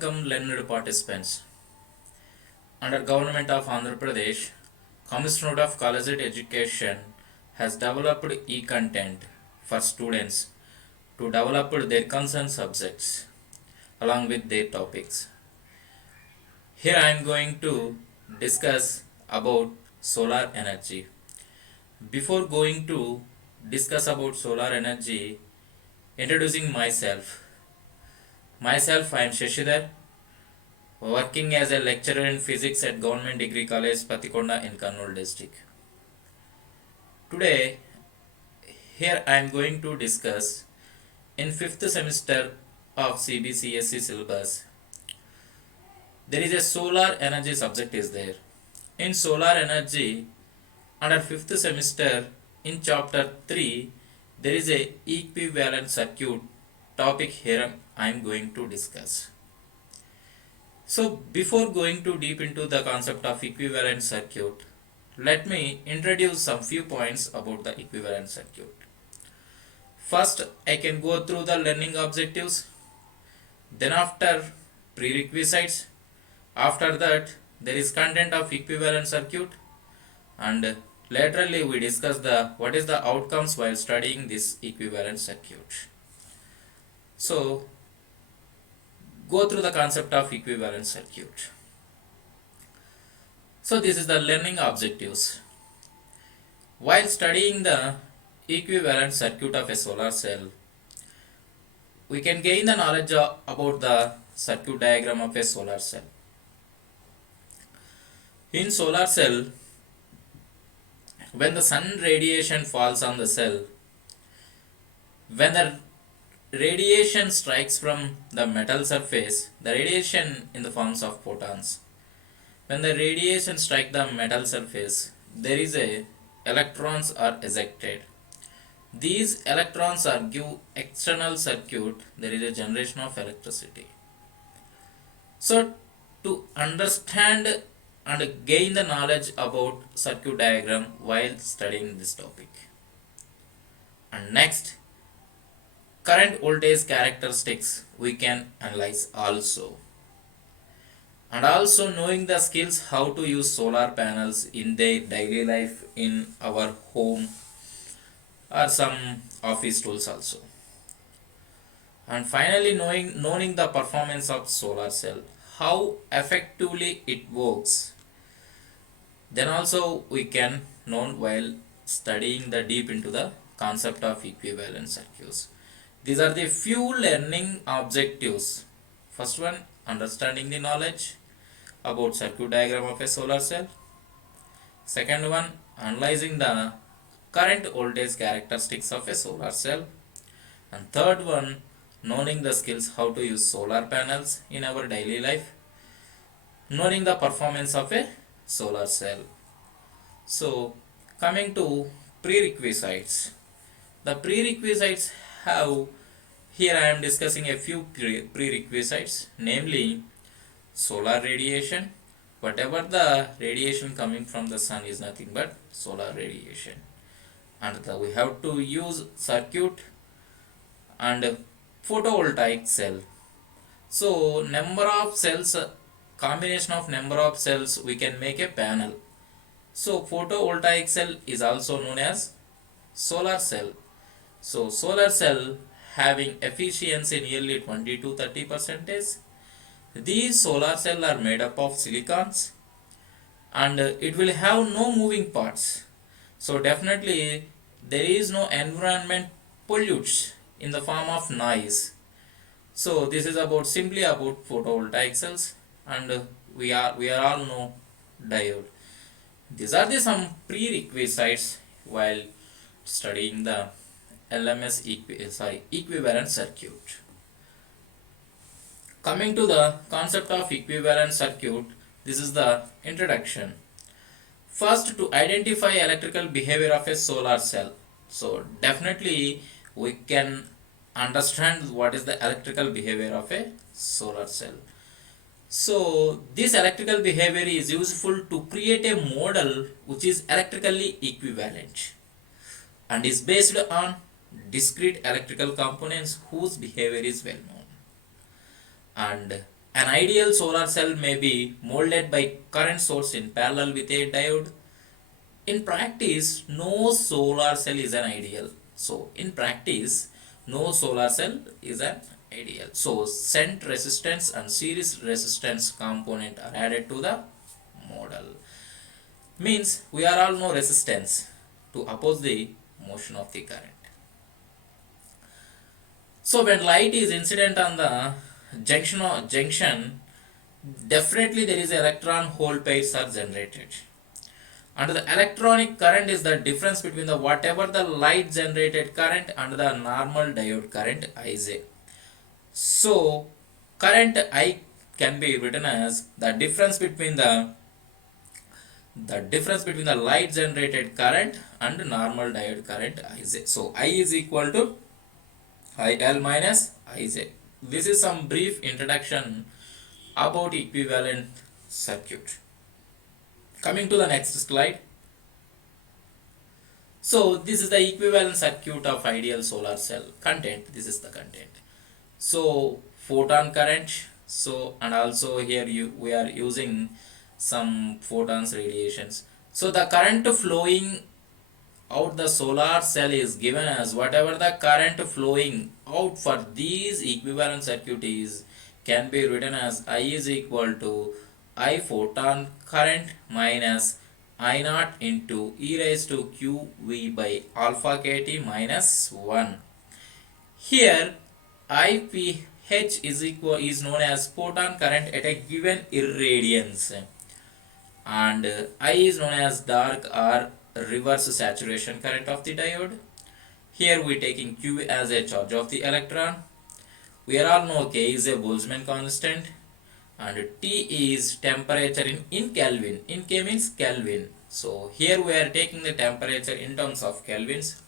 Welcome learned participants. Under Government of Andhra Pradesh, Commissioner of Collegiate Education has developed e-content for students to develop their concerned subjects along with their topics. Here I am going to discuss about solar energy. Before going to discuss about solar energy, introducing myself. Myself, I am Shashidhar, working as a lecturer in physics at Government Degree College, Patikonda in Kurnool district. Today, here I am going to discuss in 5th semester of CBCSE syllabus, there is a solar energy subject is there. In solar energy, under 5th semester, in chapter 3, there is a equivalent circuit topic here I am going to discuss. So before going too deep into the concept of equivalent circuit, let me introduce some few points about the equivalent circuit. First, I can go through the learning objectives, then after prerequisites, after that there is content of equivalent circuit, and laterally we discuss the what is the outcomes while studying this equivalent circuit. So go through the concept of equivalent circuit. So this is the learning objectives. While studying the equivalent circuit of a solar cell, we can gain the knowledge about the circuit diagram of a solar cell. In solar cell, when the sun radiation falls on the cell, when the radiation strikes from the metal surface, the radiation in the forms of photons. When the radiation strikes the metal surface, there is a electrons are ejected. These electrons are give external circuit, there is a generation of electricity. So to understand and gain the knowledge about circuit diagram while studying this topic. And next, current voltage characteristics we can analyze also. And also knowing the skills how to use solar panels in their daily life in our home or some office tools also. And finally knowing the performance of solar cell, how effectively it works. Then also we can know while studying the deep into the concept of equivalent circuits. These are the few learning objectives. First one, understanding the knowledge about circuit diagram of a solar cell. Second one, analyzing the current voltage characteristics of a solar cell. And third one, knowing the skills how to use solar panels in our daily life. Knowing the performance of a solar cell. So coming to prerequisites. The prerequisites have, here I am discussing a few prerequisites, namely solar radiation. Whatever the radiation coming from the sun is nothing but solar radiation. And we have to use circuit and photovoltaic cell. So number of cells, combination of number of cells, we can make a panel. So photovoltaic cell is also known as solar cell. So solar cell having efficiency nearly 20 to 30%. These solar cells are made up of silicons and it will have no moving parts. So definitely there is no environment pollutes in the form of noise. So this is about simply about photovoltaic cells, and we are all know diode. These are the some prerequisites while studying the LMS equivalent circuit. Coming to the concept of equivalent circuit, this is the introduction. First, to identify electrical behavior of a solar cell. So definitely we can understand what is the electrical behavior of a solar cell. So this electrical behavior is useful to create a model which is electrically equivalent and is based on discrete electrical components whose behavior is well known. And An ideal solar cell may be molded by current source in parallel with a diode. In practice, no solar cell is an ideal. So, in practice, no solar cell is an ideal. So, shunt resistance and series resistance component are added to the model. Means we are all know resistance to oppose the motion of the current. So, when light is incident on the junction, definitely there is electron hole pairs are generated. And the electronic current is the difference between the whatever the light generated current and the normal diode current Ij. So current I can be written as the difference between the light generated current and normal diode current Ij. So I is equal to IL minus Ij. This is some brief introduction about equivalent circuit. Coming to the next slide. So this is the equivalent circuit of ideal solar cell. Content, this is the content. So photon current, so and also here we are using some photons radiations. So the current flowing out the solar cell is given as whatever the current flowing out for these equivalent circuit is can be written as I is equal to I photon current minus I naught into e raised to q v by alpha kt minus 1. Here IPH is known as photon current at a given irradiance, and I is known as dark or reverse saturation current of the diode. Here we taking Q as a charge of the electron. We are all know K is a Boltzmann constant, and T is temperature in Kelvin. In K means Kelvin. So here we are taking the temperature in terms of kelvins,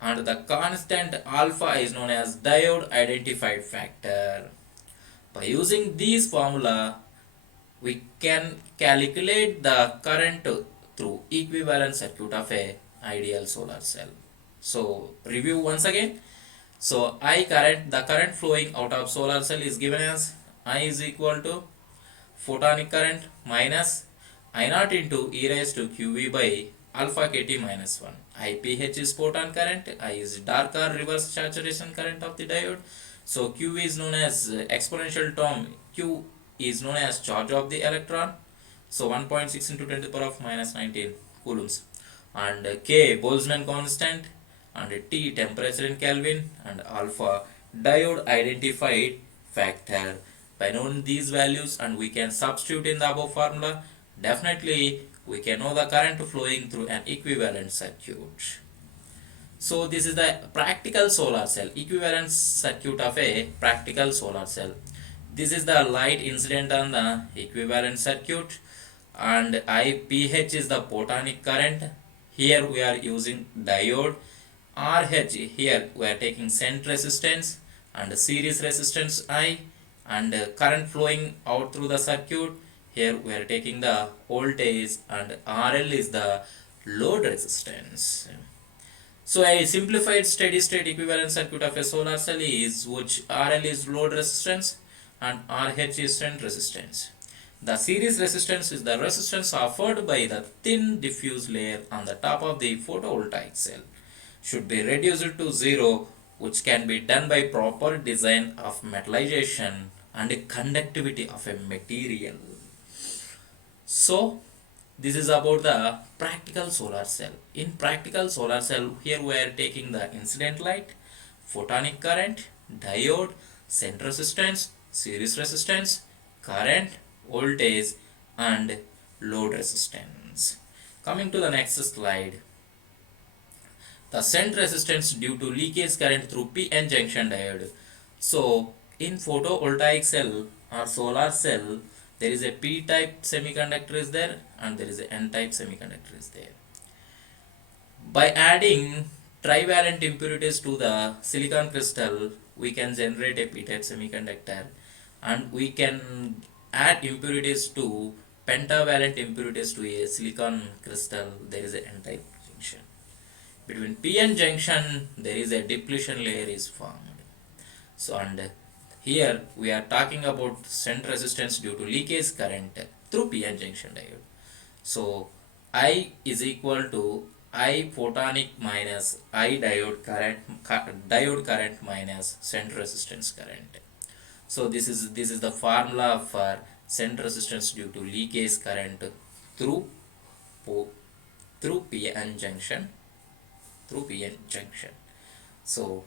and the constant alpha is known as diode identified factor. By using these formula, we can calculate the current through equivalent circuit of a ideal solar cell. So review once again. So the current flowing out of solar cell is given as I is equal to photonic current minus I naught into e raised to qv by alpha kt minus 1. IPH is photon current, I is darker reverse saturation current of the diode. So q is known as exponential term, q is known as charge of the electron. So 1.6 into 10 to the power of minus 19 coulombs. And K Boltzmann constant, and T temperature in Kelvin, and alpha diode identified factor. By knowing these values and we can substitute in the above formula, definitely we can know the current flowing through an equivalent circuit. So this is the practical solar cell, equivalent circuit of a practical solar cell. This is the light incident on the equivalent circuit, and IPH is the photonic current. Here we are using diode. RH, here we are taking shunt resistance and series resistance I, and current flowing out through the circuit. Here we are taking the voltage, and RL is the load resistance. So a simplified steady state equivalent circuit of a solar cell is which RL is load resistance and RH is shunt resistance. The series resistance is the resistance offered by the thin diffuse layer on the top of the photovoltaic cell. Should be reduced to zero, which can be done by proper design of metallization and conductivity of a material. So this is about the practical solar cell. In practical solar cell, here we are taking the incident light, photonic current, diode, shunt resistance, series resistance, current, voltage, and load resistance. Coming to the next slide. The shunt resistance due to leakage current through PN junction diode. So in photovoltaic cell or solar cell, there is a p-type semiconductor is there, and there is a n-type semiconductor is there. By adding trivalent impurities to the silicon crystal, we can generate a p-type semiconductor, and we can add impurities to pentavalent impurities to a silicon crystal. There is a n-type junction. Between p-n junction, there is a depletion layer is formed. So and Here we are talking about shunt resistance due to leakage current through PN junction diode. So I is equal to I photonic minus I diode current minus shunt resistance current. So this is the formula for shunt resistance due to leakage current through through PN junction through PN junction. So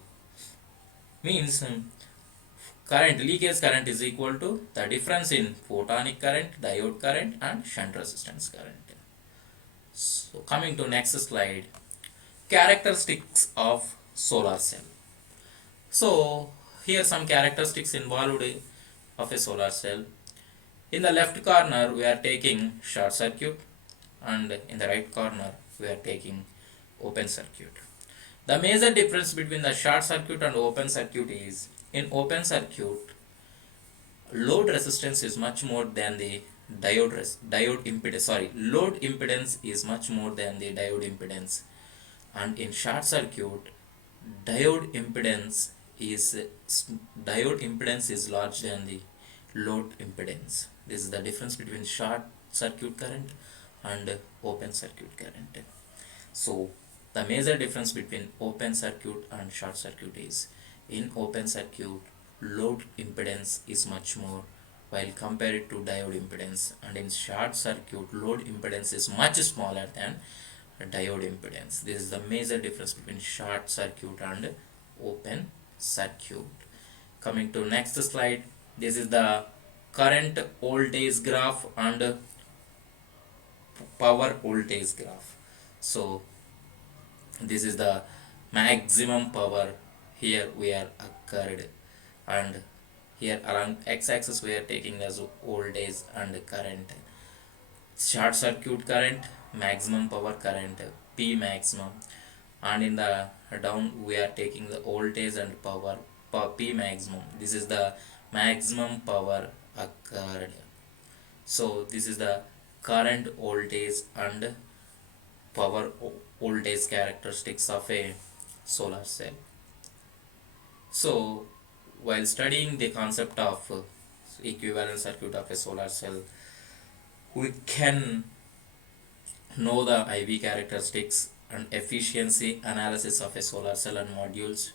means current leakage current is equal to the difference in photonic current, diode current and shunt resistance current. So coming to next slide, characteristics of solar cell. So here some characteristics involved of a solar cell. In the left corner we are taking short circuit and in the right corner we are taking open circuit. The major difference between the short circuit and open circuit is in open circuit load resistance is much more than the diode impedance, sorry, load impedance is much more than the diode impedance, and in short circuit diode impedance is diode impedance is large than the load impedance. This is the difference between short circuit current and open circuit current. So the major difference between open circuit and short circuit is in open circuit load impedance is much more while compared to diode impedance, and in short circuit load impedance is much smaller than diode impedance. This is the major difference between short circuit and open circuit. Coming to next slide, this is the current voltage graph and power voltage graph. So this is the maximum power here we are occurred, and here along x-axis we are taking as voltage and current. Short circuit current, maximum power current P maximum, and in the down we are taking the voltage and power P maximum. This is the maximum power occurred. So this is the current voltage and power voltage characteristics of a solar cell. So while studying the concept of equivalent circuit of a solar cell, we can know the IV characteristics and efficiency analysis of a solar cell and modules,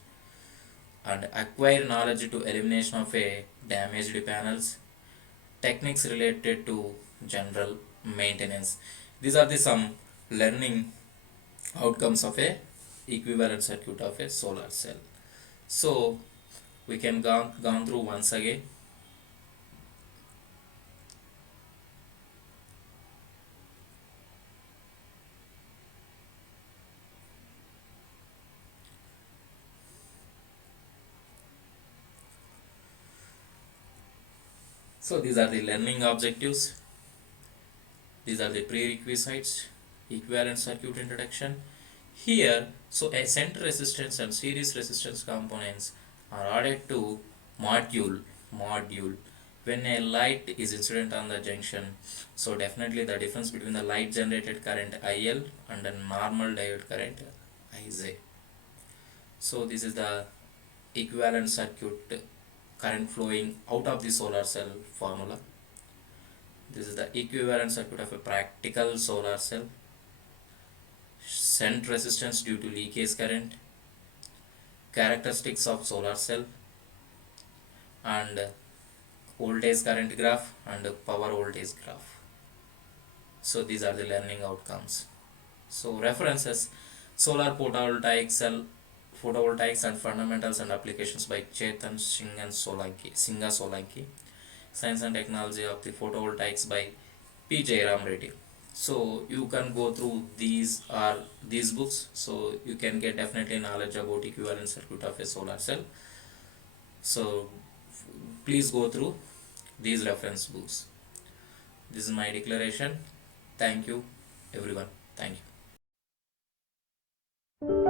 and acquire knowledge to elimination of a damaged panels, techniques related to general maintenance. These are the some learning outcomes of a equivalent circuit of a solar cell. So we can gone through once again. So these are the learning objectives. These are the prerequisites. Equivalent circuit introduction. Here, so a center resistance and series resistance components are added to module when a light is incident on the junction. So definitely the difference between the light generated current IL and a normal diode current IJ. So this is the equivalent circuit current flowing out of the solar cell formula. This is the equivalent circuit of a practical solar cell. Shunt resistance due to leakage current, characteristics of solar cell, and voltage current graph and power voltage graph. So these are the learning outcomes. So references: Solar Photovoltaic Cell, Photovoltaics and Fundamentals and Applications by Chetan Singha Solanki. Science and Technology of the Photovoltaics by P. Jairam Reddy. So you can go through these books, so you can get definitely knowledge about equivalent circuit of a solar cell. So please go through these reference books. This is my declaration. Thank you everyone. Thank you.